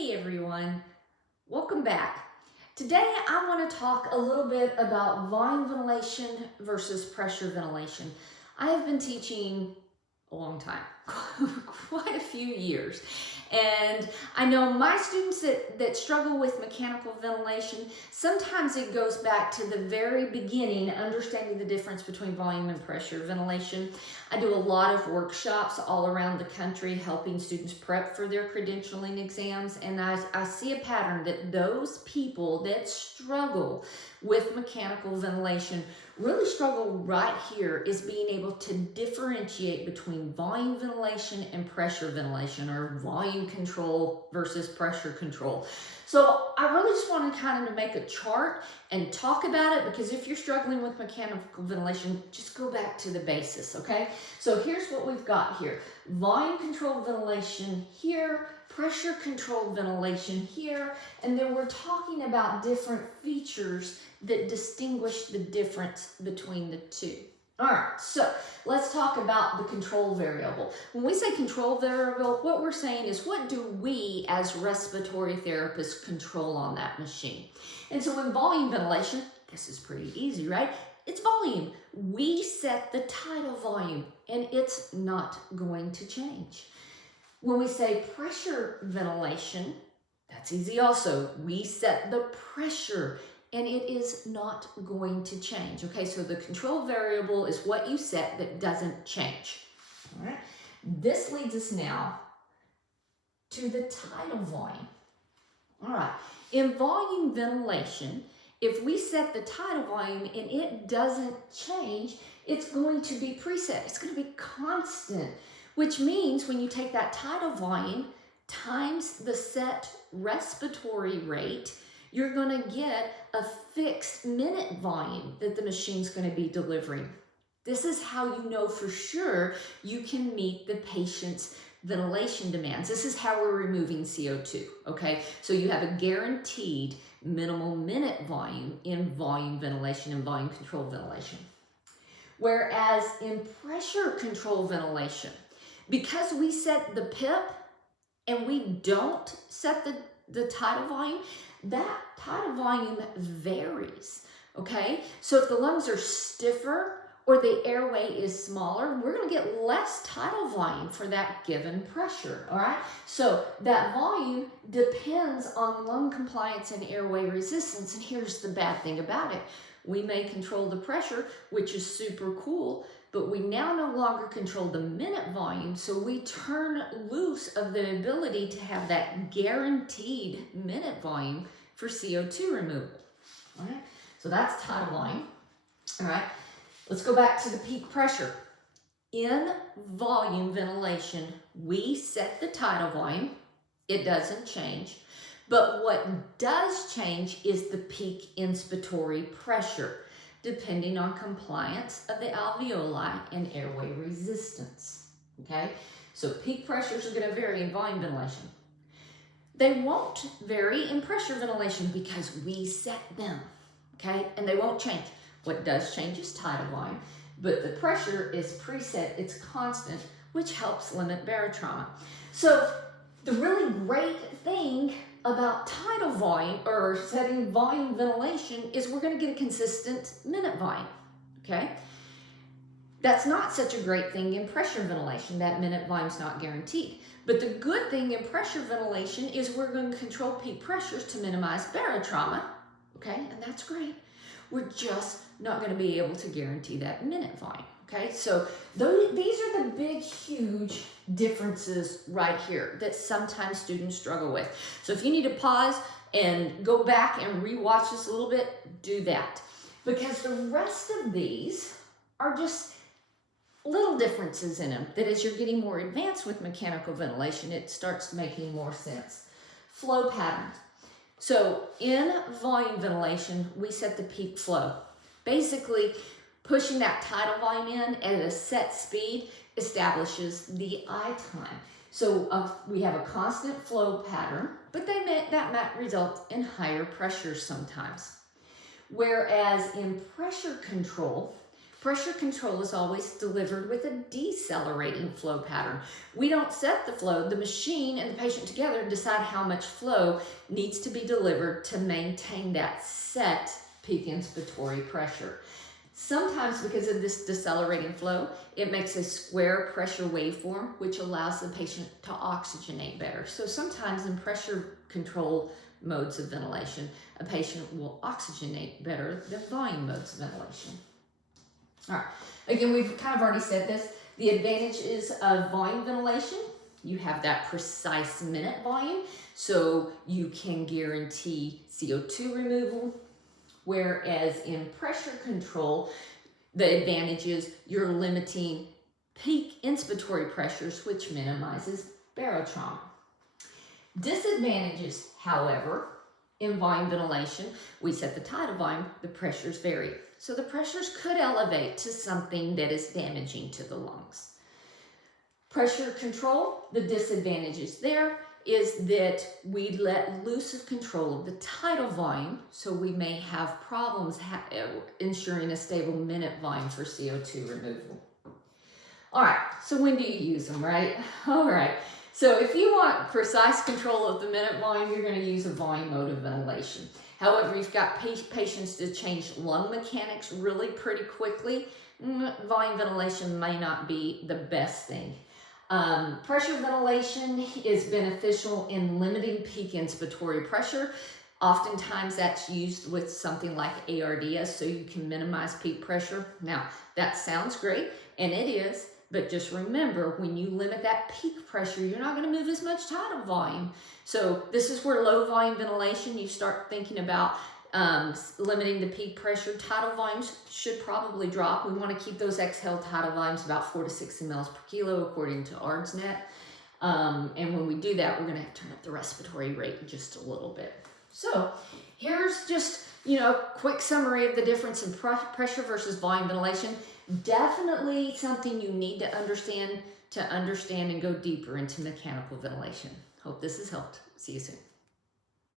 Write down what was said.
Hey everyone, welcome back. Today I want to talk a little bit about volume ventilation versus pressure ventilation. I have been teaching a long time, quite a few years. And I know my students that struggle with mechanical ventilation, sometimes it goes back to the very beginning, understanding the difference between volume and pressure ventilation. I do a lot of workshops all around the country helping students prep for their credentialing exams, and I see a pattern that those people that struggle with mechanical ventilation really struggle right here is being able to differentiate between volume ventilation and pressure ventilation, or volume control versus pressure control. So I really just want to kind of make a chart and talk about it, because if you're struggling with mechanical ventilation, just go back to the basis, okay? So here's what we've got here. Volume controlled ventilation here, pressure controlled ventilation here, and then we're talking about different features that distinguish the difference between the two. All right, so let's talk about the control variable. When we say control variable, what we're saying is, what do we as respiratory therapists control on that machine? And so in volume ventilation, this is pretty easy, right? It's volume. We set the tidal volume, and it's not going to change. When we say pressure ventilation, that's easy also. We set the pressure, and it is not going to change. Okay, so the control variable is what you set that doesn't change. All right, this leads us now to the tidal volume. All right, in volume ventilation, if we set the tidal volume and it doesn't change, it's going to be preset. It's going to be constant, which means when you take that tidal volume times the set respiratory rate, you're going to get a fixed minute volume that the machine's going to be delivering. This is how you know for sure you can meet the patient's ventilation demands. This is how we're removing CO2, okay? So you have a guaranteed minimal minute volume in volume ventilation and volume control ventilation. Whereas in pressure control ventilation, because we set the PIP and we don't set the tidal volume, that tidal volume varies, okay? So if the lungs are stiffer or the airway is smaller, we're going to get less tidal volume for that given pressure, all right? So that volume depends on lung compliance and airway resistance, and here's the bad thing about it. We may control the pressure, which is super cool, but we now no longer control the minute volume, so we turn loose of the ability to have that guaranteed minute volume for CO2 removal. All right, so that's tidal volume. All right, let's go back to the peak pressure. In volume ventilation, we set the tidal volume. It doesn't change. But what does change is the peak inspiratory pressure, depending on compliance of the alveoli and airway resistance, okay? So peak pressures are going to vary in volume ventilation. They won't vary in pressure ventilation because we set them, okay? And they won't change. What does change is tidal volume, but the pressure is preset, it's constant, which helps limit barotrauma. So the really great thing about tidal volume, or setting volume ventilation, is we're going to get a consistent minute volume, okay? That's not such a great thing in pressure ventilation. That minute volume's not guaranteed. But the good thing in pressure ventilation is we're going to control peak pressures to minimize barotrauma, okay? And that's great. We're just not going to be able to guarantee that minute volume, okay? So these are the big, huge differences right here that sometimes students struggle with. So if you need to pause and go back and rewatch this a little bit, do that. Because the rest of these are just little differences in them that as you're getting more advanced with mechanical ventilation, it starts making more sense. Flow patterns. So in volume ventilation, we set the peak flow. Basically, pushing that tidal volume in at a set speed establishes the I time. So we have a constant flow pattern, but that might result in higher pressure sometimes. Whereas in pressure control, Pressure control is always delivered with a decelerating flow pattern. We don't set the flow. The machine and the patient together decide how much flow needs to be delivered to maintain that set peak inspiratory pressure. Sometimes because of this decelerating flow, it makes a square pressure waveform, which allows the patient to oxygenate better. So sometimes in pressure control modes of ventilation, a patient will oxygenate better than volume modes of ventilation. All right, again, we've kind of already said this. The advantages of volume ventilation, you have that precise minute volume, so you can guarantee CO2 removal, whereas in pressure control, the advantage is you're limiting peak inspiratory pressures, which minimizes barotrauma. Disadvantages, however, in volume ventilation, we set the tidal volume, the pressures vary. So the pressures could elevate to something that is damaging to the lungs. Pressure control, the disadvantages there is that we let loose of control of the tidal volume, so we may have problems ensuring a stable minute volume for CO2 removal. All right, so when do you use them, right? All right. So if you want precise control of the minute volume, you're going to use a volume mode of ventilation. However, you've got patients to change lung mechanics really pretty quickly. Volume ventilation may not be the best thing. Pressure ventilation is beneficial in limiting peak inspiratory pressure. Oftentimes that's used with something like ARDS, so you can minimize peak pressure. Now, that sounds great, and it is. But just remember, when you limit that peak pressure, you're not going to move as much tidal volume. So this is where low volume ventilation, you start thinking about limiting the peak pressure. Tidal volumes should probably drop. We want to keep those exhale tidal volumes about 4 to 6 mLs per kilo, according to ARDSnet. And when we do that, we're going to have to turn up the respiratory rate just a little bit. So here's just, quick summary of the difference in pressure versus volume ventilation. Definitely something you need to understand and go deeper into mechanical ventilation. Hope this has helped. See you soon.